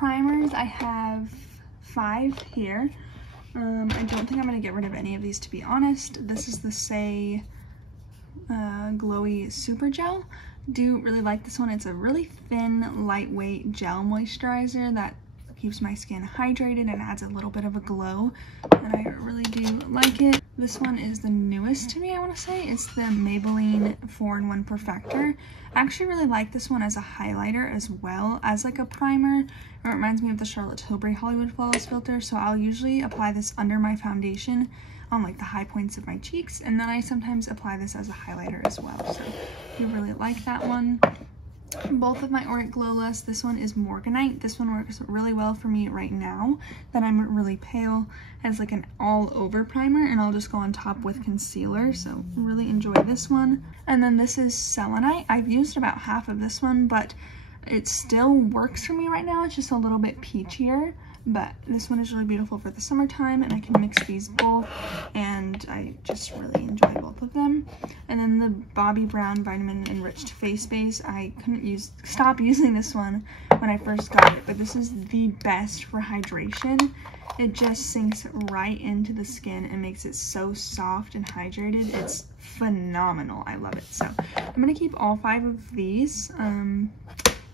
primers, I have 5 here. I don't think I'm going to get rid of any of these, to be honest. This is the Say Glowy Super Gel. Do really like this one. It's a really thin, lightweight gel moisturizer that keeps my skin hydrated and adds a little bit of a glow, and I really do like it. This one is the newest to me, I want to say. It's the Maybelline 4-in-1 Perfector. I actually really like this one as a highlighter as well as like a primer. It reminds me of the Charlotte Tilbury Hollywood Flawless filter, so I'll usually apply this under my foundation on like the high points of my cheeks, and then I sometimes apply this as a highlighter as well, so I really like that one. Both of my Auric Glow Lust, this one is Morganite. This one works really well for me right now that I'm really pale, as like an all over primer, and I'll just go on top with concealer, so really enjoy this one. And then this is Selenite. I've used about half of this one, but it still works for me right now. It's just a little bit peachier, but this one is really beautiful for the summertime, and I can mix these both, and I just really enjoy both of them. And then the Bobbi Brown Vitamin Enriched Face Base, I couldn't stop using this one when I first got it, but this is the best for hydration. It just sinks right into the skin and makes it so soft and hydrated. It's phenomenal. I love it. So I'm gonna keep all 5 of these.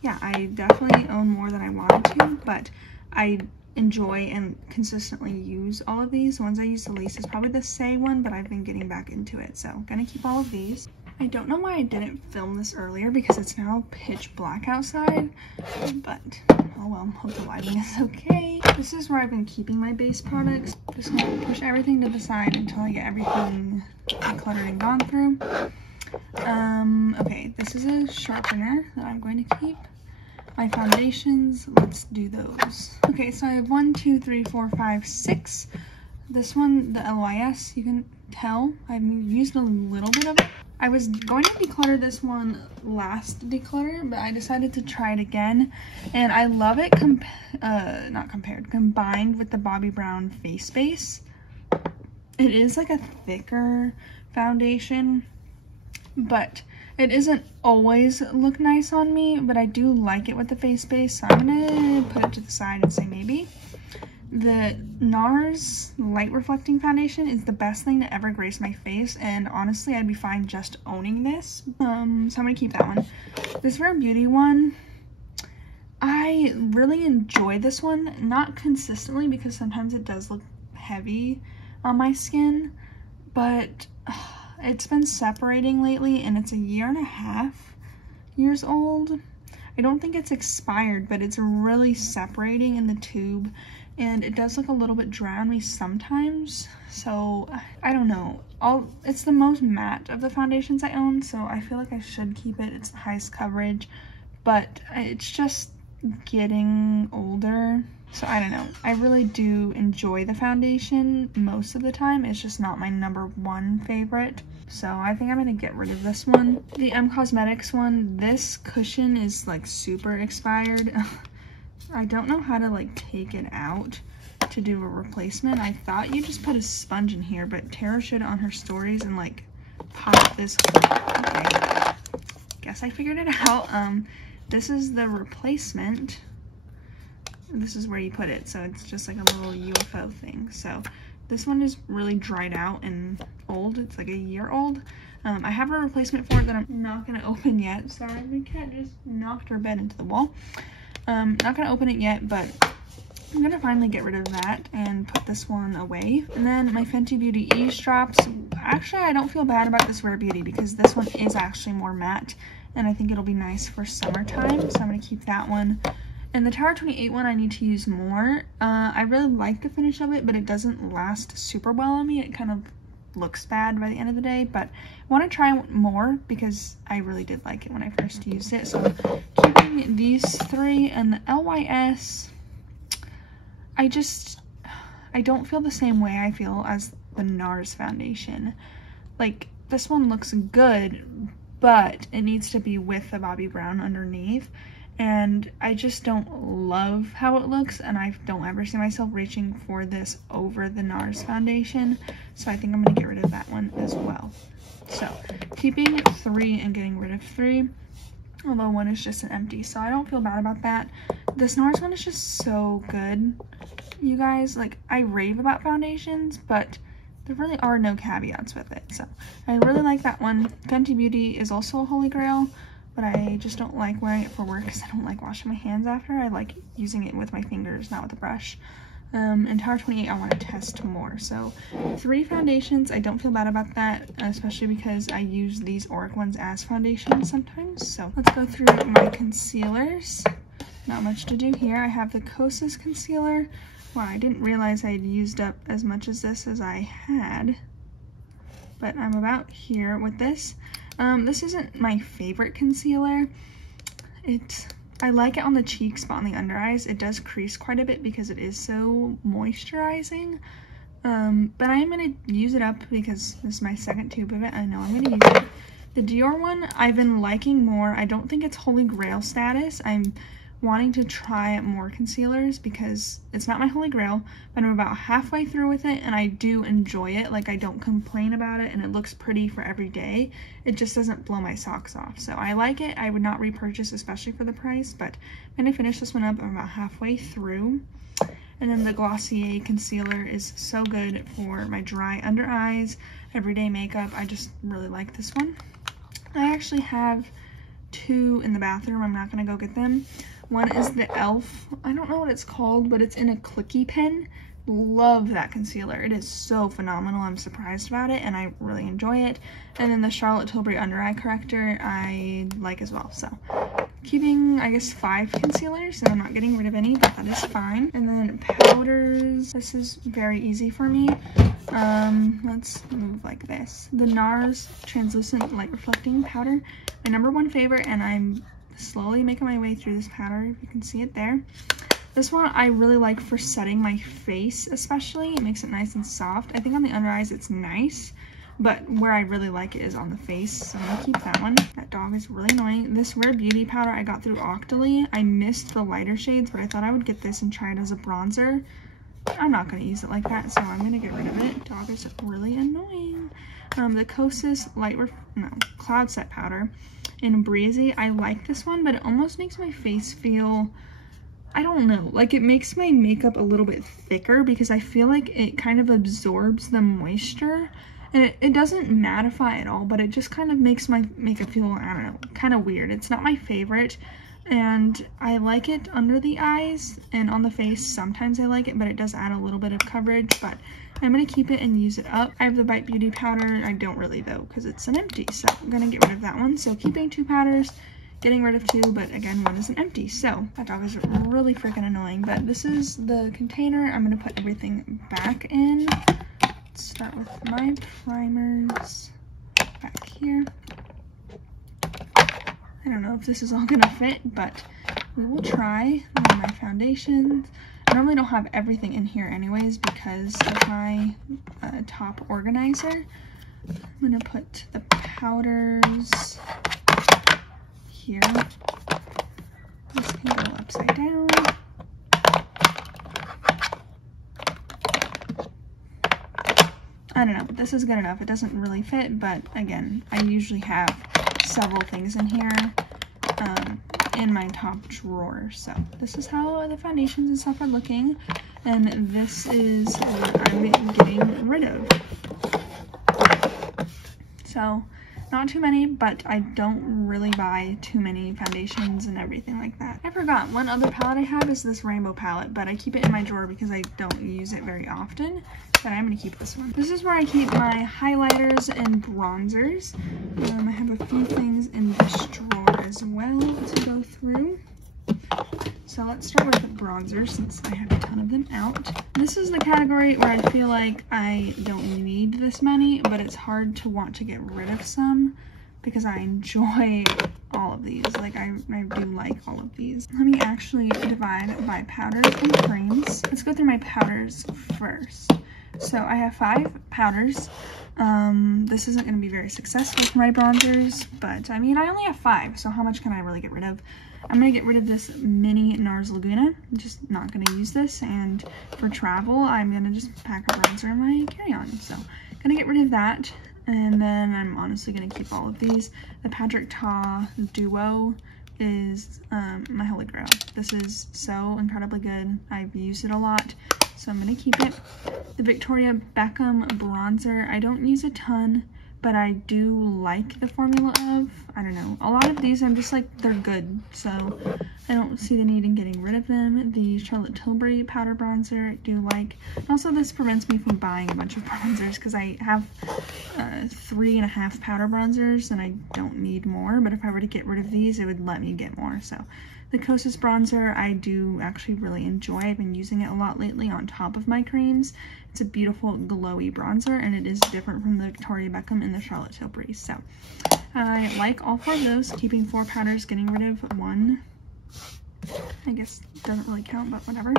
Yeah, I definitely own more than I wanted to, but I enjoy and consistently use all of these. The ones I use the least is probably the Say one, but I've been getting back into it, so I'm gonna keep all of these. I don't know why I didn't film this earlier because it's now pitch black outside, but oh well, hope the lighting is okay. This is where I've been keeping my base products. Just gonna push everything to the side until I get everything decluttered and gone through. Okay, this is a sharpener that I'm going to keep. My foundations, let's do those. Okay, so I have 1, 2, 3, 4, 5, 6. This one, the LYS, you can tell I've used a little bit of it. I was going to declutter this one last declutter, but I decided to try it again, and I love it combined with the Bobbi Brown Face Base. It is like a thicker foundation, but it doesn't always look nice on me, but I do like it with the face base, so I'm gonna put it to the side and say maybe. The NARS Light Reflecting Foundation is the best thing to ever grace my face, and honestly, I'd be fine just owning this. So I'm gonna keep that one. This Rare Beauty one, I really enjoy this one, not consistently because sometimes it does look heavy on my skin, but it's been separating lately, and it's a 1.5 years old. I don't think it's expired, but it's really separating in the tube, and it does look a little bit dry on me sometimes, so I don't know. It's the most matte of the foundations I own, so I feel like I should keep it. It's the highest coverage, but it's just getting older, so I don't know. I really do enjoy the foundation most of the time. It's just not my #1 favorite, so I think I'm gonna get rid of this one. The Cosmetics one, this cushion is like super expired. I don't know how to like take it out to do a replacement. I thought you just put a sponge in here, but Tara showed it on her stories and like popped this. Okay, guess I figured it out. This is the replacement. This is where you put it, so it's just like a little UFO thing. So this one is really dried out and old. It's like a year old. I have a replacement for it that I'm not gonna open yet. Sorry, the cat just knocked her bed into the wall. Not gonna open it yet, but I'm gonna finally get rid of that and put this one away. And then my Fenty Beauty Ease Drops. Actually, I don't feel bad about this Rare Beauty because this one is actually more matte, and I think it'll be nice for summertime, so I'm gonna keep that one. And the Tower 28 one I need to use more. I really like the finish of it, but it doesn't last super well on me. It kind of looks bad by the end of the day, but I want to try more because I really did like it when I first used it. So I'm keeping these 3, and the LYS, I don't feel the same way I feel as the NARS foundation. Like, this one looks good, but it needs to be with the Bobbi Brown underneath, and I just don't love how it looks, and I don't ever see myself reaching for this over the NARS foundation, so I think I'm gonna get rid of that one as well. So keeping 3 and getting rid of 3. although one is just an empty, so I don't feel bad about that. This NARS one is just so good, you guys. Like, I rave about foundations, but there really are no caveats with it, so I really like that one. Fenty Beauty is also a holy grail, but I just don't like wearing it for work because I don't like washing my hands after. I like using it with my fingers, not with a brush. And Tower 28 I want to test more. So 3 foundations, I don't feel bad about that, especially because I use these Auric ones as foundations sometimes. So let's go through my concealers. Not much to do here. I have the Kosas concealer. Wow, I didn't realize I had used up as much as this as I had, but I'm about here with this. This isn't my favorite concealer. I like it on the cheek spot, on the under eyes. It does crease quite a bit because it is so moisturizing. But I am going to use it up because this is my second tube of it. I know I'm going to use it. The Dior one I've been liking more. I don't think it's holy grail status. I'm wanting to try more concealers because it's not my holy grail, but I'm about halfway through with it and I do enjoy it. Like, I don't complain about it and it looks pretty for every day. It just doesn't blow my socks off. So I like it. I would not repurchase, especially for the price, but I'm gonna finish this one up. I'm about halfway through. And then the Glossier concealer is so good for my dry under eyes, everyday makeup. I just really like this one. I actually have 2 in the bathroom. I'm not gonna go get them. One is the e.l.f. I don't know what it's called, but it's in a clicky pen. Love that concealer. It is so phenomenal. I'm surprised about it and I really enjoy it. And then the Charlotte Tilbury under eye corrector I like as well. So keeping, I guess, 5 concealers, and I'm not getting rid of any, but that is fine. And then powders. This is very easy for me. Let's move like this. The NARS translucent light reflecting powder, my #1 favorite, and I'm slowly making my way through this powder. If you can see it there. This one I really like for setting my face, especially. It makes it nice and soft. I think on the under eyes it's nice, but where I really like it is on the face, so I'm gonna keep that one. That dog is really annoying. This Rare Beauty powder I got through Octoly. I missed the lighter shades, but I thought I would get this and try it as a bronzer. I'm not gonna use it like that, so I'm gonna get rid of it. Dog is really annoying. The Kosas Cloud Set powder in Breezy. I like this one, but it almost makes my face feel, I don't know, like it makes my makeup a little bit thicker because I feel like it kind of absorbs the moisture, and it doesn't mattify at all, but it just kind of makes my makeup feel, I don't know, kind of weird. It's not my favorite, and I like it under the eyes and on the face. Sometimes I like it, but it does add a little bit of coverage, but I'm going to keep it and use it up. I have the Bite Beauty powder. I don't really, though, because it's an empty, so I'm going to get rid of that one. So keeping 2 powders, getting rid of 2, but again, one is an empty. So that dog is really freaking annoying, but this is the container. I'm going to put everything back in. Let's start with my primers back here. I don't know if this is all going to fit, but we will try. My foundations. I normally don't have everything in here anyways because of my top organizer. I'm going to put the powders here. This can go upside down. I don't know, but this is good enough. It doesn't really fit, but again, I usually have several things in here in my top drawer. So this is how the foundations and stuff are looking, and this is what I'm getting rid of. So not too many, but I don't really buy too many foundations and everything like that. I forgot, one other palette I have is this rainbow palette, but I keep it in my drawer because I don't use it very often, but I'm going to keep this one. This is where I keep my highlighters and bronzers. I have a few things in this drawer as well to go through. So let's start with bronzers since I have a ton of them out. This is the category where I feel like I don't need this many, but it's hard to want to get rid of some because I enjoy all of these. Like I do like all of these. Let me actually divide by powders and creams. Let's go through my powders first. So I have 5 powders. This isn't going to be very successful for my bronzers, but I mean, I only have 5, so how much can I really get rid of? I'm going to get rid of this mini NARS Laguna. I'm just not going to use this, and for travel, I'm going to just pack a bronzer in my carry-on. So I'm going to get rid of that, and then I'm honestly going to keep all of these. The Patrick Ta Duo is my holy grail. This is so incredibly good. I've used it a lot, so I'm gonna keep it. The Victoria Beckham bronzer, I don't use a ton, but I do like the formula of, I don't know, a lot of these I'm just like, they're good, so I don't see the need in getting rid of them. The Charlotte Tilbury powder bronzer, I do like. Also, this prevents me from buying a bunch of bronzers because I have 3.5 powder bronzers and I don't need more, but if I were to get rid of these, it would let me get more. So the Kosas bronzer, I do actually really enjoy. I've been using it a lot lately on top of my creams. It's a beautiful glowy bronzer, and it is different from the Victoria Beckham and the Charlotte Tilbury. So I like all 4 of those, keeping 4 powders, getting rid of 1. I guess doesn't really count, but whatever.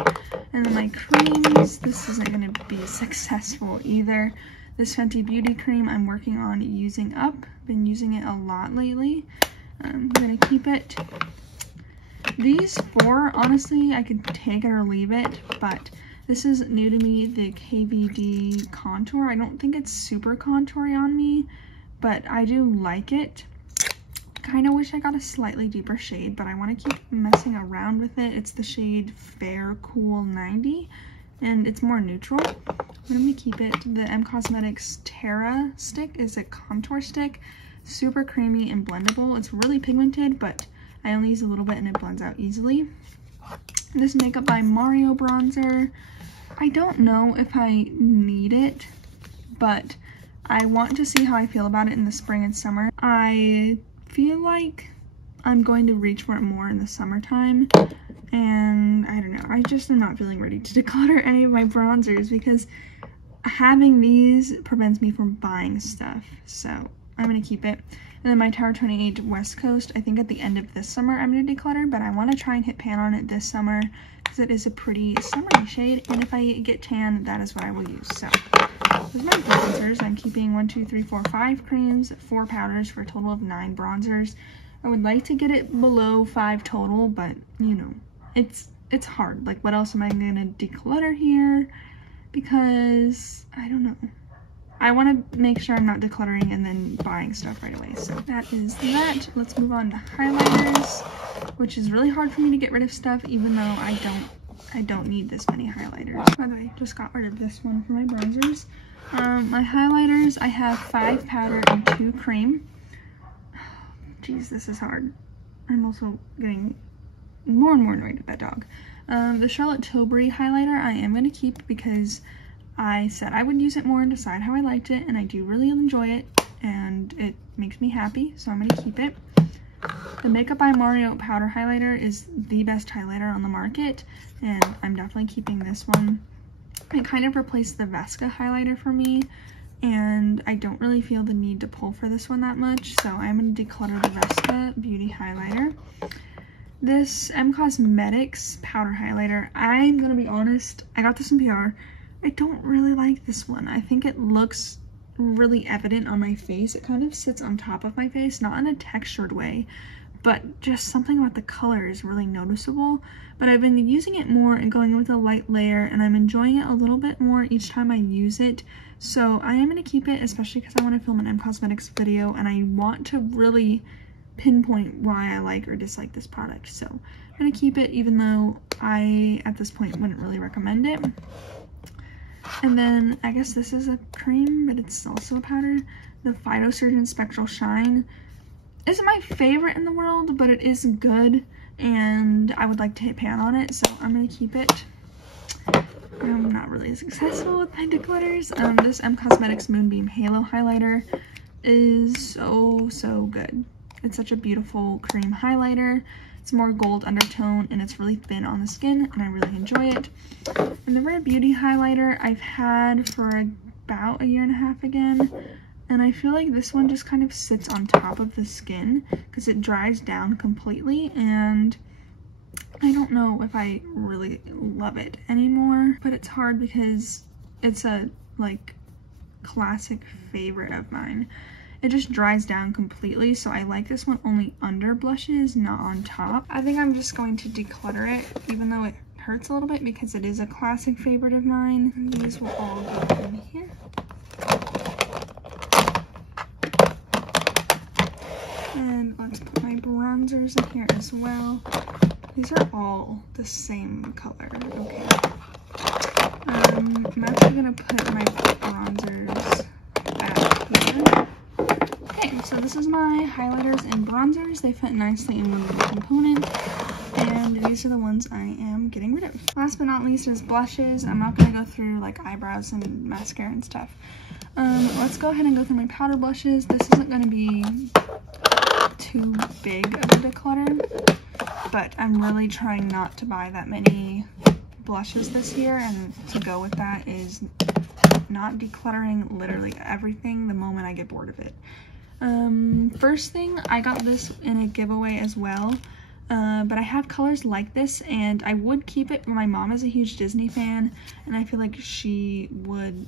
And then my creams, this isn't going to be successful either. This Fenty Beauty cream I'm working on using up. Been using it a lot lately. I'm going to keep it. These 4, honestly, I could take it or leave it, but this is new to me, the KVD contour. I don't think it's super contoury on me, but I do like it. Kind of wish I got a slightly deeper shade, but I want to keep messing around with it. It's the shade Fair Cool 90, and it's more neutral. I'm going to keep it. The M Cosmetics Terra stick is a contour stick. Super creamy and blendable. It's really pigmented, but I only use a little bit and it blends out easily. This Makeup by Mario bronzer, I don't know if I need it, but I want to see how I feel about it in the spring and summer. I feel like I'm going to reach for it more in the summertime, and I don't know, I just am not feeling ready to declutter any of my bronzers because having these prevents me from buying stuff, so I'm going to keep it. And then my Tower 28 West Coast, I think at the end of this summer I'm going to declutter, but I want to try and hit pan on it this summer because it is a pretty summery shade, and if I get tan, that is what I will use. So those are my bronzers. I'm keeping 1, 2, 3, 4, 5 creams, 4 powders for a total of 9 bronzers. I would like to get it below 5 total, but you know, it's hard. Like, what else am I going to declutter here? Because I don't know. I want to make sure I'm not decluttering and then buying stuff right away. So that is that. Let's move on to highlighters, which is really hard for me to get rid of stuff, even though I don't need this many highlighters. By the way, just got rid of this one for my bronzers. My highlighters, I have 5 powder and 2 cream. Jeez, this is hard. I'm also getting more and more annoyed at that dog. The Charlotte Tilbury highlighter I am going to keep because I said I would use it more and decide how I liked it, and I do really enjoy it, and it makes me happy, so I'm going to keep it. The Makeup by Mario powder highlighter is the best highlighter on the market, and I'm definitely keeping this one. It kind of replaced the Vesca highlighter for me, and I don't really feel the need to pull for this one that much, so I'm going to declutter the Vesca Beauty highlighter. This M Cosmetics powder highlighter, I'm going to be honest, I got this in PR. I don't really like this one. I think it looks really evident on my face. It kind of sits on top of my face, not in a textured way, but just something about the color is really noticeable. But I've been using it more and going with a light layer, and I'm enjoying it a little bit more each time I use it. So I am going to keep it, especially because I want to film an M Cosmetics video, and I want to really pinpoint why I like or dislike this product. So I'm going to keep it, even though I, at this point, wouldn't really recommend it. And then I guess this is a cream, but it's also a powder. The Phytosurgeon Spectral Shine isn't my favorite in the world, but it is good, and I would like to hit pan on it, so I'm going to keep it. I'm not really successful with my declutters. This M Cosmetics Moonbeam Halo highlighter is so good. It's such a beautiful cream highlighter. It's more gold undertone, and it's really thin on the skin, and I really enjoy it. And the Rare Beauty highlighter I've had for about 1.5 years again, and I feel like this one just kind of sits on top of the skin because it dries down completely, and I don't know if I really love it anymore, but it's hard because it's a like classic favorite of mine. It just dries down completely, so I like this one only under blushes, not on top. I think I'm just going to declutter it, even though it hurts a little bit because it is a classic favorite of mine. These will all go in here. And let's put my bronzers colors in here as well. These are all the same color. Okay. I'm actually gonna put my bronzers back here. Okay, so this is my highlighters and bronzers. They fit nicely in one little component. And these are the ones I am getting rid of. Last but not least is blushes. I'm not gonna go through like eyebrows and mascara and stuff. Let's go ahead and go through my powder blushes. This isn't gonna be too big of a declutter, but I'm really trying not to buy that many blushes this year, and to go with that is not decluttering literally everything the moment I get bored of it. First thing, I got this in a giveaway as well, but I have colors like this and I would keep it. My mom is a huge Disney fan and I feel like she would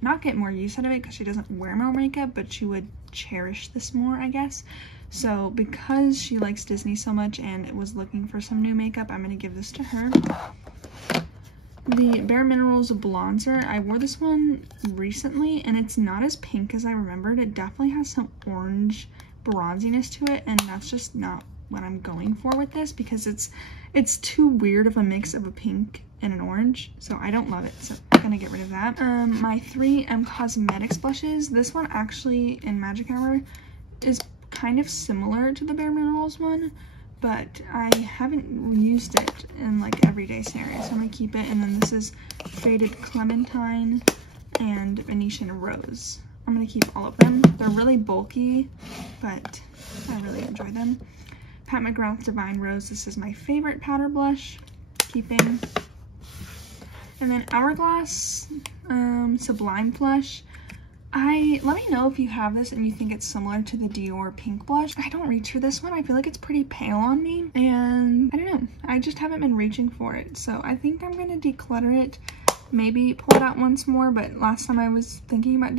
not get more use out of it because she doesn't wear more makeup, but she would cherish this more, I guess. So because she likes Disney so much and was looking for some new makeup, I'm going to give this to her. The Bare Minerals bronzer, I wore this one recently and it's not as pink as I remembered. It definitely has some orange bronziness to it, and that's just not what I'm going for with this because it's too weird of a mix of a pink and an orange, so I don't love it, so I'm gonna get rid of that. My 3M Cosmetics blushes, this one actually in Magic Hour is kind of similar to the Bare Minerals one, but I haven't used it in like everyday scenarios, so I'm gonna keep it. And then this is Faded Clementine and Venetian Rose. I'm gonna keep all of them. They're really bulky, but I really enjoy them. Pat McGrath Divine Rose, this is my favorite powder blush, keeping. And then Hourglass Sublime Flush. Let me know if you have this and you think it's similar to the Dior pink blush. I don't reach for this one. I feel like it's pretty pale on me, and I don't know. I just haven't been reaching for it. So I think I'm gonna declutter it, maybe pull it out once more, but last time I was thinking about,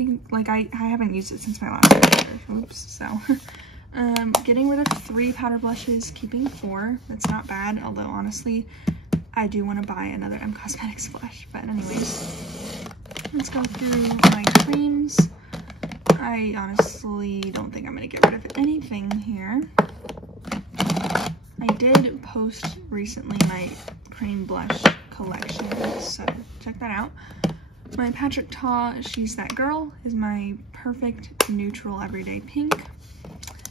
I haven't used it since my last declutter. Oops, so. Getting rid of 3 powder blushes, keeping 4. That's not bad, although honestly, I do want to buy another M Cosmetics blush. But anyways, let's go through my creams. I honestly don't think I'm going to get rid of anything here. I did post recently my cream blush collection, so check that out. My Patrick Ta She's That Girl is my perfect neutral everyday pink.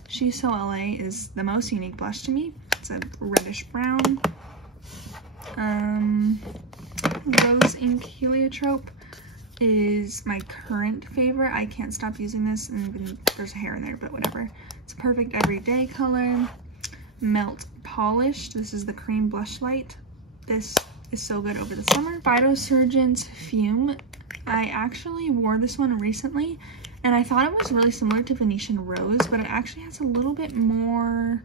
She's So LA is the most unique blush to me. It's a reddish brown. Rose Ink Heliotrope is my current favorite. I can't stop using this, and even there's hair in there, but whatever. It's a perfect everyday color. Melt Polished, this is the cream blush light. This is so good over the summer. Phytosurgeon's Fume. I actually wore this one recently, and I thought it was really similar to Venetian Rose, but it actually has a little bit more,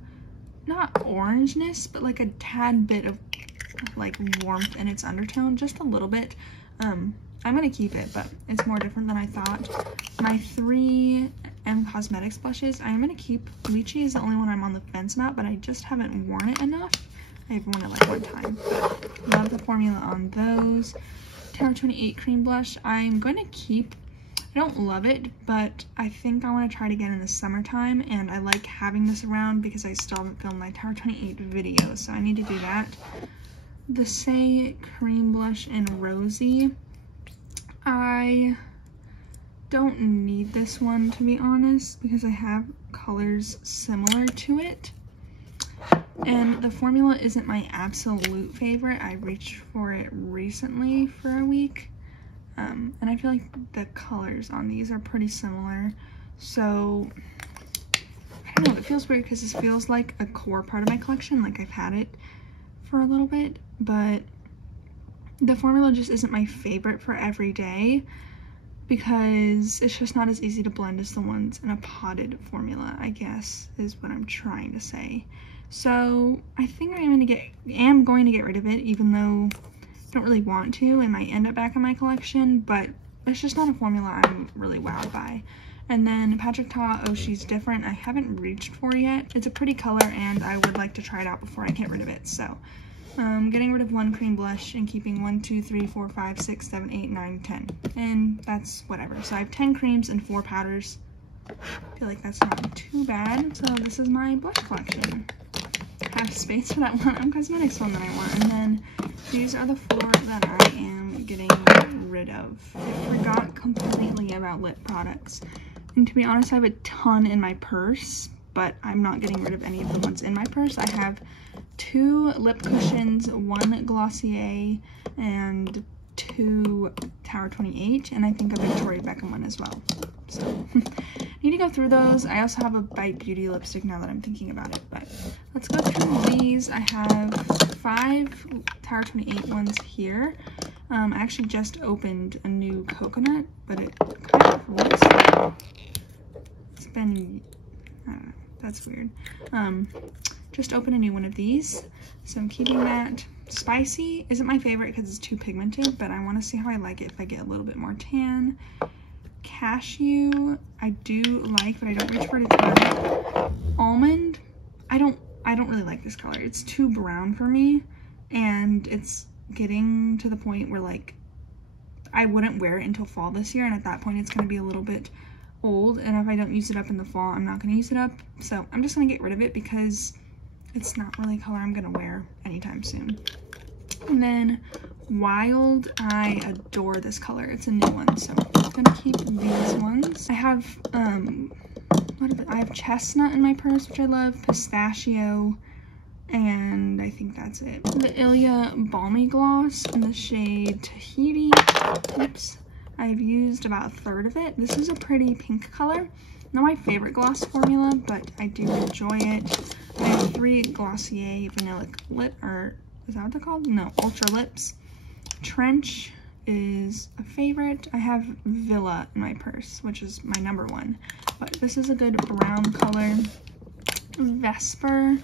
not orangeness, but like a tad bit of like warmth in its undertone, just a little bit. I'm gonna keep it, but it's more different than I thought. My 3 M Cosmetics blushes, I'm gonna keep. Lychee is the only one I'm on the fence about, but I just haven't worn it enough. I've worn it like one time, but love the formula on those. Tower 28 cream blush, I'm going to keep. I don't love it, but I think I want to try it again in the summertime, and I like having this around because I still haven't filmed my Tower 28 video, so I need to do that. The Say cream blush in Rosy, I don't need this one, to be honest, because I have colors similar to it. And the formula isn't my absolute favorite. I reached for it recently for a week. And I feel like the colors on these are pretty similar. So, I don't know, it feels weird because this feels like a core part of my collection. Like I've had it for a little bit, but the formula just isn't my favorite for every day because it's just not as easy to blend as the ones in a potted formula, I guess, is what I'm trying to say. So I think I'm going to get rid of it, even though I don't really want to. It might end up back in my collection, but it's just not a formula I'm really wowed by. And then Patrick Ta Oh She's Different, I haven't reached for yet. It's a pretty color and I would like to try it out before I get rid of it. So getting rid of 1 cream blush and keeping 1, 2, 3, 4, 5, 6, 7, 8, 9, 10. And that's whatever. So I have 10 creams and 4 powders. I feel like that's not too bad. So this is my blush collection. have space for that one cosmetics one that I want. And then these are the 4 that I am getting rid of. I forgot completely about lip products. And to be honest, I have a ton in my purse, but I'm not getting rid of any of the ones in my purse. I have 2 lip cushions, 1 Glossier, and 2 Tower 28, and I think a Victoria Beckham one as well. So need to go through those. I also have a Bite Beauty lipstick now that I'm thinking about it, but let's go through these. I have 5 Tower 28 ones here. I actually just opened a new coconut, but it kind of looks like it's been, I don't know, that's weird. Just opened a new one of these, so I'm keeping that. Spicy isn't my favorite because it's too pigmented, but I want to see how I like it if I get a little bit more tan. Cashew I do like, but I don't reach for it a ton. Almond, I don't really like this color. It's too brown for me, and it's getting to the point where like I wouldn't wear it until fall this year, and at that point it's going to be a little bit old, and if I don't use it up in the fall, I'm not going to use it up. So I'm just going to get rid of it because it's not really a color I'm going to wear anytime soon. And then Wild, I adore this color. It's a new one, so I'm going to keep these ones. I have, I have Chestnut in my purse, which I love, Pistachio, and I think that's it. The Ilia Balmy Gloss in the shade Tahiti. Oops. I've used about 1/3 of it. This is a pretty pink color. Not my favorite gloss formula, but I do enjoy it. I have 3 Glossier Vanilla Lip, or is that what they're called? No, Ultra Lips. Trench is a favorite. I have Villa in my purse, which is my #1, but this is a good brown color. Vesper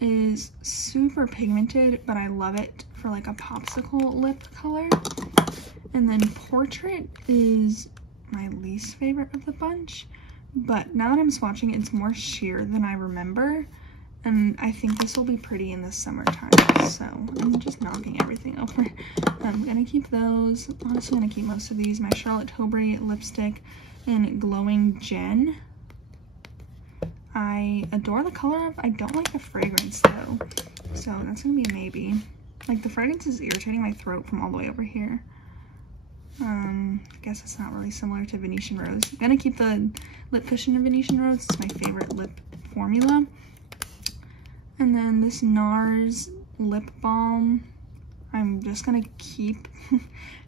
is super pigmented, but I love it for like a popsicle lip color. And then Portrait is my least favorite of the bunch, but now that I'm swatching it, it's more sheer than I remember, and I think this will be pretty in the summertime, so I'm just knocking everything over. I'm gonna keep those. I'm honestly gonna keep most of these. My Charlotte Tilbury lipstick in Glowing Gen. I adore the color of, I don't like the fragrance though, so that's gonna be a maybe. Like, the fragrance is irritating my throat from all the way over here. I guess it's not really similar to Venetian Rose. I'm gonna keep the lip cushion in Venetian Rose. It's my favorite lip formula. And then this NARS lip balm, I'm just gonna keep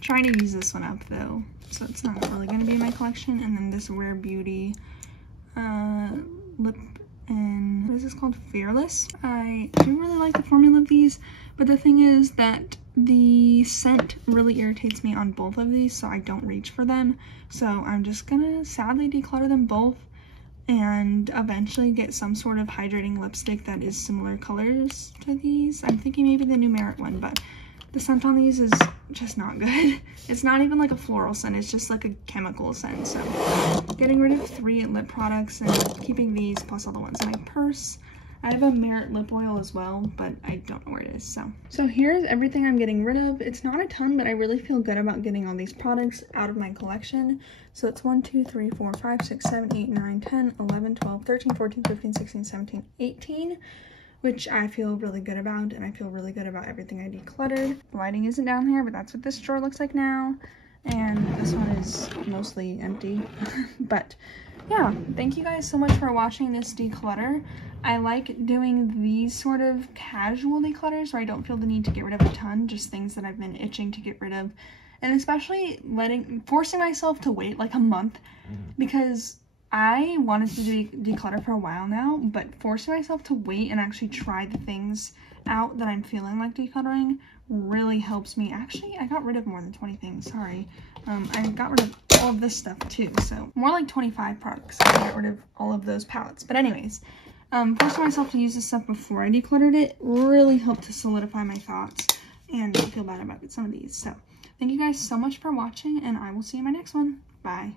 trying to use this one up though, so it's not really gonna be in my collection. And then this Rare Beauty lip in, what is this called? Fearless. I do really like the formula of these, but the thing is that the scent really irritates me on both of these, so I don't reach for them. So I'm just gonna sadly declutter them both and eventually get some sort of hydrating lipstick that is similar colors to these. I'm thinking maybe the new Merit one, but the scent on these is just not good. It's not even like a floral scent, it's just like a chemical scent. So getting rid of 3 lip products and keeping these plus all the ones in my purse. I have a Merit lip oil as well, but I don't know where it is. So here's everything I'm getting rid of. It's not a ton, but I really feel good about getting all these products out of my collection. So it's 1, 2, 3, 4, 5, 6, 7, 8, 9, 10, 11, 12, 13, 14, 15, 16, 17, 18, which I feel really good about, and I feel really good about everything I decluttered. The lighting isn't down here, but that's what this drawer looks like now. And this one is mostly empty, but yeah, thank you guys so much for watching this declutter. I like doing these sort of casual declutters where I don't feel the need to get rid of a ton, just things that I've been itching to get rid of. And especially forcing myself to wait like a month, because I wanted to declutter for a while now, but forcing myself to wait and actually try the things out that I'm feeling like decluttering really helps me. Actually, I got rid of more than 20 things, sorry. I got rid of all of this stuff too, so more like 25 products. I got rid of all of those palettes. But anyways, forcing myself to use this stuff before I decluttered it really helped to solidify my thoughts and not feel bad about some of these. So thank you guys so much for watching, and I will see you in my next one. Bye.